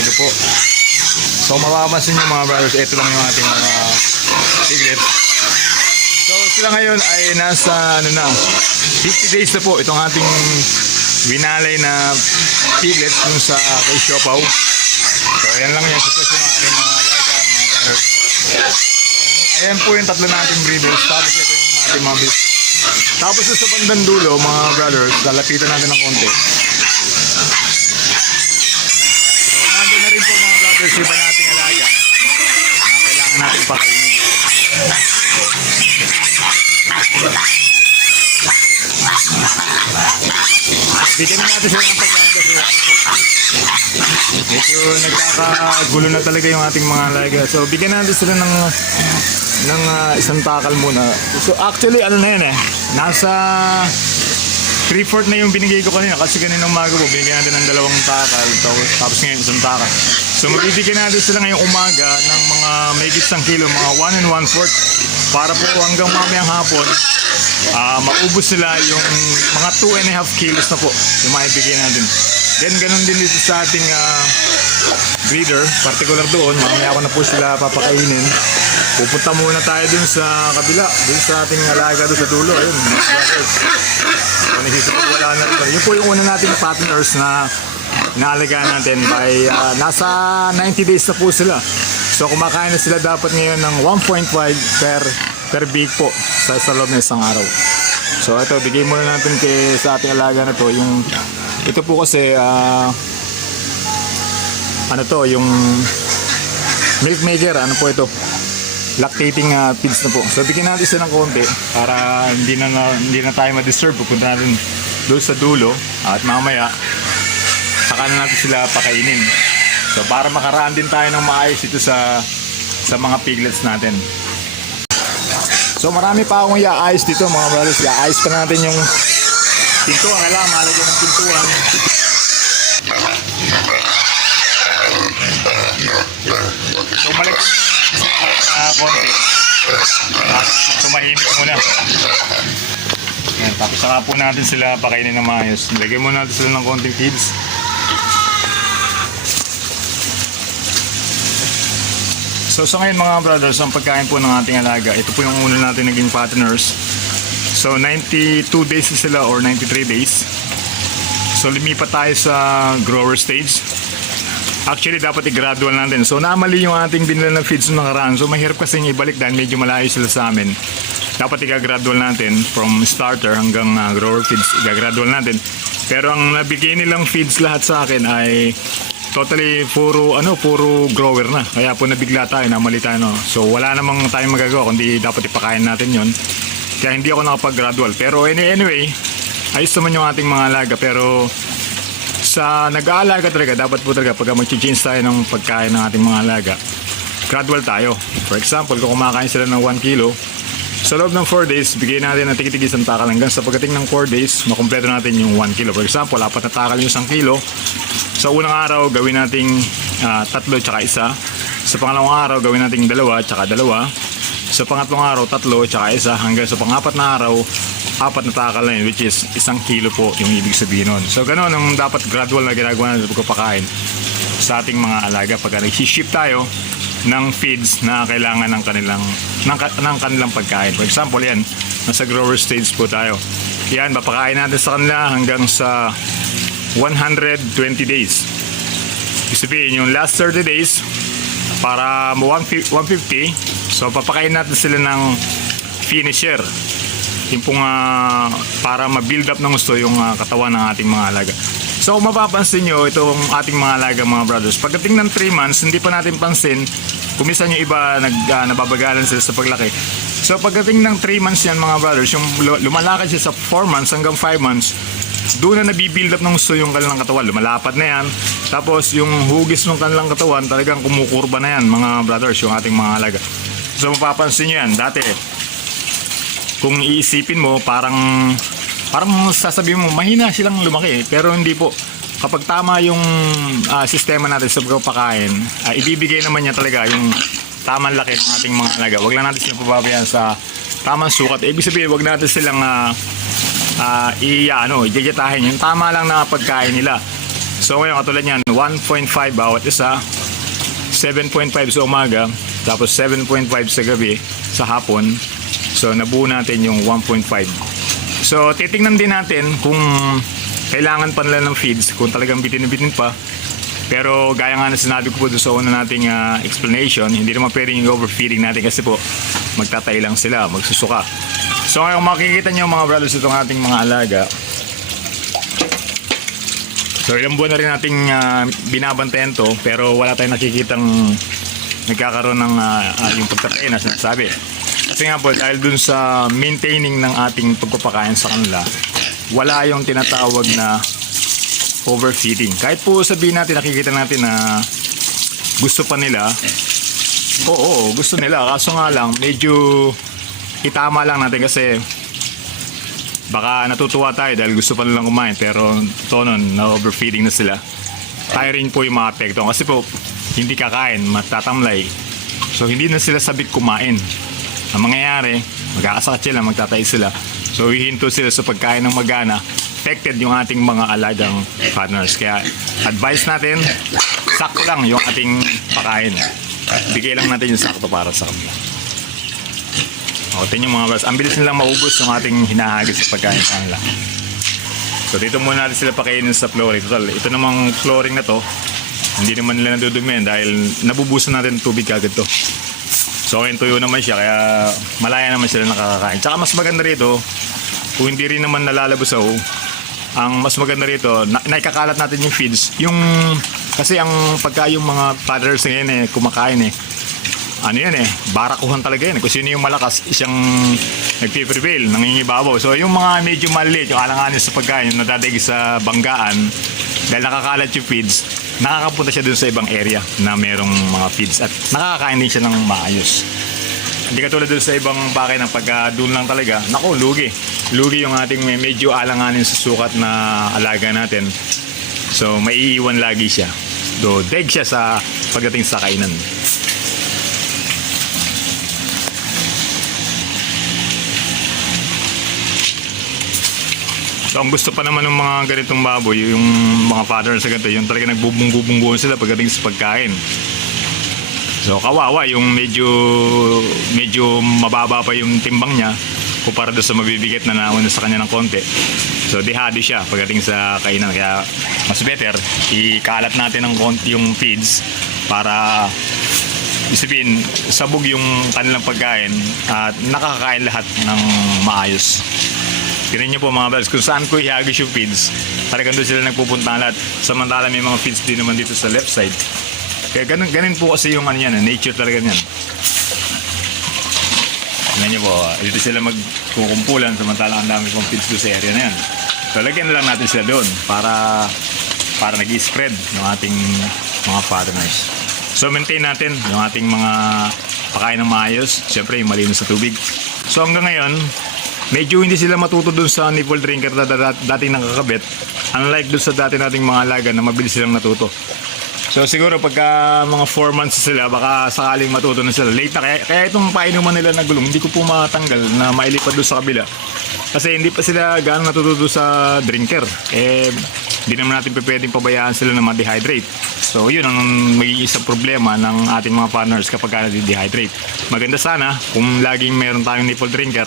umaga po. So mapapansin nyo mga brothers, ito lang yung ating mga piglets. So sila ngayon ay nasa 50 days na po itong ating winalay na piglets dun sa kay Siopaw. So ayan lang yung sitwasyon ng ating mga alaga, mga brothers. Ayan po yung tatlo nating breeders. Tapos ito yung ating mga bits. Tapos sa bandang dulo mga brothers, lalapitan natin ng konti. So nandun na rin po mga brothers, iba nating alaga na kailangan natin pakainin. Bigyan natin sila ng pagkain kasi medyo nagkakagulo na talaga yung ating mga alaga. So bigyan natin sila ng isang takal muna. So actually ano na yan nasa 3/4 na yung binigay ko kanina kasi kanina umaga po binigyan natin ng 2 takal tapos ngayon isang takal. So mabibigyan natin sila ngayong umaga ng mga mahigit 1 kilo, mga 1 1/4 para po hanggang mamayang hapon maubos sila yung mga 2.5 kilos na po yung maibigay natin. Then ganun din dito sa ating breeder, particular doon, mamaya ko na po sila papakainin. Pupunta muna tayo dun sa kabila, dun sa ating alaga dun sa dulo. Ayun, nagsisipagwala na rin. Yun po yung una nating partners na inaalagaan natin by nasa 90 days na po sila. So kumakain na sila dapat ngayon ng 1.5 per big po sa loob ng isang araw. So ito, bigay muna natin sa ating alaga na to. Ito po kasi ano to, yung milk maker, ano po ito, lactating feeds na po. So bigyan natin sila ng konti para hindi na tayo ma-disturb. Pupunta natin doon sa dulo at mamaya saka na natin sila pakainin. So para makaraan din tayo ng maayos ito sa mga piglets natin. So marami pa akong iaayos dito mga brothers. Iaayos pa natin yung pintuan. Kailangan malagyan ng pintuan. So malagyan konti tumahimik muna. Yan, tapos saka po natin sila pakainin ng maayos. Lagyan muna natin sila ng konting feeds. So sa ngayon mga brothers, ang pagkain po ng ating alaga, ito po yung una natin naging partners. So 92 days na sila or 93 days. So lumipat tayo sa grower stage. Actually dapat i-gradual natin. So namali yung ating binila ng feeds nung nakaraan. So mahirap kasi ibalik dahil medyo malayo sila sa amin. Dapat i-gradual natin from starter hanggang grower feeds. I-gradual natin. Pero ang nabigay nilang feeds lahat sa akin ay totally puro grower na. Kaya po nabigla tayo, namali tayo. No? So wala namang tayong magagawa kundi dapat ipakain natin yon. Kaya hindi ako nakapag-gradual. Pero anyway, ayos naman yung ating mga alaga. Pero sa nag-aalaga talaga, dapat po talaga pagka mag-change tayo ng pagkain ng ating mga alaga, gradual tayo. For example, kung kumakain sila ng 1 kilo, sa loob ng 4 days, bigyan natin ng tigit-tigit isang takal hanggang sa pagdating ng 4 days, makumpleto natin yung 1 kilo. For example, 4 na takal yung 1 kilo. Sa unang araw, gawin nating 3 tsaka 1. Sa pangalawang araw, gawin nating 2 tsaka 2. Sa pangatlong araw, 3 tsaka 1. Hanggang sa pang-4 na araw, 4 na takal na yun, which is 1 kilo po yung ibig sabihin nun. So ganoon ang dapat gradual na ginagawa natin sa pagpapakain sa ating mga alaga pagka nag-ship tayo ng feeds na kailangan ng kanilang pagkain. For example, yan, nasa grower stage po tayo. Yan, papakain natin sa kanila hanggang sa 120 days. Ibig sabihin, yung last 30 days para 150, so papakain natin sila ng finisher. Yung pong para ma-build up ng gusto yung katawan ng ating mga alaga. So kung mapapansin nyo, itong ating mga alaga mga brothers, pagdating ng 3 months, hindi pa natin pansin, kumisan yung iba nababagalan sila sa paglaki. So pagdating ng 3 months yan mga brothers, yung lumalakad siya sa 4 months hanggang 5 months, doon na nabibuild up ng gusto yung kanilang katawan. Lumalapad na yan. Tapos yung hugis ng kanilang katawan, talagang kumukurba na yan mga brothers, yung ating mga alaga. So mapapansin nyo yan, dati kung iisipin mo, parang sasabihin mo, mahina silang lumaki. Pero hindi po. Kapag tama yung sistema natin sa pagpapakain, ibibigay naman niya talaga yung tamang laki ng ating mga alaga. Huwag lang natin silang pababayaan sa tamang sukat. Ibig sabihin, huwag natin silang ijajatahin. Yung tama lang na pagkain nila. So ngayon katulad yan, 1.5 bawat isa, 7.5 sa umaga, tapos 7.5 sa gabi, sa hapon. So nabuo natin yung 1.5. So titingnan din natin kung kailangan pa nila ng feeds, kung talagang bitin na bitin pa. Pero gaya nga na sinabi ko po doon sa una nating explanation, hindi naman pwedeng yung overfeeding natin kasi po magtatay lang sila, magsusuka. So ngayon makikita nyo mga brothers itong ating mga alaga. So ilang buwan na rin nating binabantayan to, pero wala tayong nakikitang nagkakaroon ng yung pagtatay na sinasabi. Kasi nga po dahil dun sa maintaining ng ating pagpapakain sa kanila, wala yung tinatawag na overfeeding. Kahit po sabihin natin, nakikita natin na gusto pa nila, oo, gusto nila, kaso nga lang medyo itama lang natin kasi baka natutuwa tayo dahil gusto pa nilang kumain, pero tonon na overfeeding na sila. Tayo rin po yung mga apekto kasi po hindi kakain, matatamlay, so hindi na sila sabik kumain. Ang mangyayari, magkakasakit sila, magtatay sila, so hihinto sila sa pagkain ng magana, affected yung ating mga alagang partners. Kaya advice natin, sakto lang yung ating pakain, bigay lang natin yung sakto para sa kanila. O, tingnan mga bros, ang bilis nilang maubos yung ating hinahagis sa pagkain sa kanila. So dito muna natin sila pakainin sa flooring. Total, ito namang flooring na to, hindi naman nila nadudumihan dahil nabubusan natin ng tubig agad to. So ngayon tuyo naman siya, kaya malaya naman sila nakakakain. Tsaka mas maganda rito, kung hindi rin naman nalalabasaw, ang mas maganda rito, naikakalat natin yung feeds. Kasi ang pagka yung mga paddlers ngayon kumakain ano yan barakuhan talaga yan. Kung sino yung malakas, siyang nagpiprevail, nangingibabaw. So yung mga medyo maliit, yung alanganin sa pagkain, yung nadadaig sa banggaan, dahil nakakalat yung feeds, nakakapunta siya dun sa ibang area na merong mga feeds at nakakakain din siya ng maayos. Hindi katulad dun sa ibang bakay ng pagka doon lang talaga, naku, lugi yung ating medyo alanganin sa sukat na alaga natin. So maiiwan lagi siya, do deg siya sa pagdating sa kainan. So ang gusto pa naman ng mga ganitong baboy, yung mga fathers sa ganito, yung talaga nagbubunggo-bunggo sila pagdating sa pagkain. So kawawa yung medyo mababa pa yung timbang niya kumpara doon sa mabibigat na nauna sa kanya ng konti. So dehado siya pagdating sa kainan, kaya mas better ikalat natin ng konti yung feeds para isipin sabog yung kanilang pagkain at nakakakain lahat ng maayos. Tignan niyo po mga brothers, kung saan ko ihagis yung feeds, talagang doon sila nagpupunta lahat. Samantala may mga feeds din naman dito sa left side. Kaya ganun po kasi yung nature talaga niyan. Tignan niyo po, dito sila magkukumpulan samantala ang dami pong feeds doon sa area na yan. So lagyan na lang natin sila doon para nag-i-spread yung ating mga partners. So maintain natin yung ating mga pakain ng maayos, siyempre yung malinis sa tubig. So hanggang ngayon, medyo hindi sila matuto dun sa nipple drinker na dating nakakabit, unlike dun sa dati nating mga alaga na mabilis silang natuto. So siguro pagka mga 4 months sila, baka sakaling matuto na sila. Late na, kaya itong painuman nila na gulong, hindi ko po matanggal na mailipad dun sa kabila. Kasi hindi pa sila gaano natututo sa drinker. Hindi naman natin pwedeng pabayaan sila na ma-dehydrate. So yun ang magiging isang problema ng ating mga partners kapag na-dehydrate. Maganda sana kung laging meron tayong nipple drinker,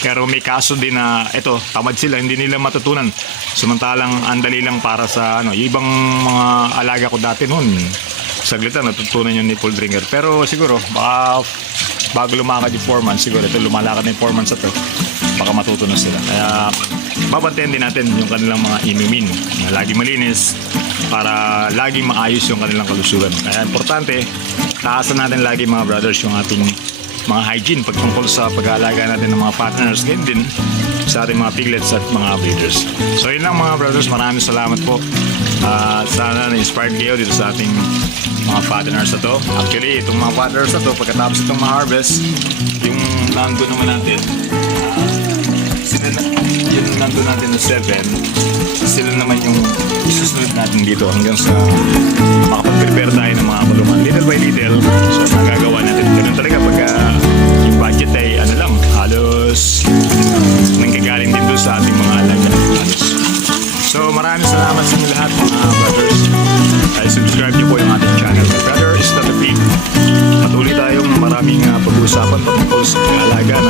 pero may kaso din na ito, tamad sila, hindi nila matutunan. Samantalang andali lang para sa yung ibang mga alaga ko dati noon. Saglitan natutunan yung nipple drinker. Pero siguro baka bago lumakad yung 4 months, siguro ito lumalakad na yung 4 months na to, baka matuto na sila. Kaya babantayan din natin yung kanilang mga inumin na lagi malinis para laging maayos yung kanilang kalusugan. Kaya importante, taasan natin lagi mga brothers yung ating mga hygiene pagtungkol sa pag-aalaga natin ng mga partners, ganyan din sa ating mga piglets at mga breeders. So yun lang mga brothers, maraming salamat po. Sana na-inspired kayo dito sa ating mga partners na to. Actually, itong mga partners na to, pagkatapos itong ma-harvest, yung nandun naman natin, yung nandun natin na 7, sila naman yung isusunod natin dito hanggang sa makapag-prepare tayo ng mga kulungan. Little by little, so magagawa natin. Ganun talaga pagka yung budget ay lang, halos nanggagaling din doon sa ating mga alaga. So maraming salamat sa inyo lahat mga brothers. ay subscribe niyo po yung ating channel. My brother is not a pig. Patuloy tayong maraming pag-uusapan patungkol sa alaga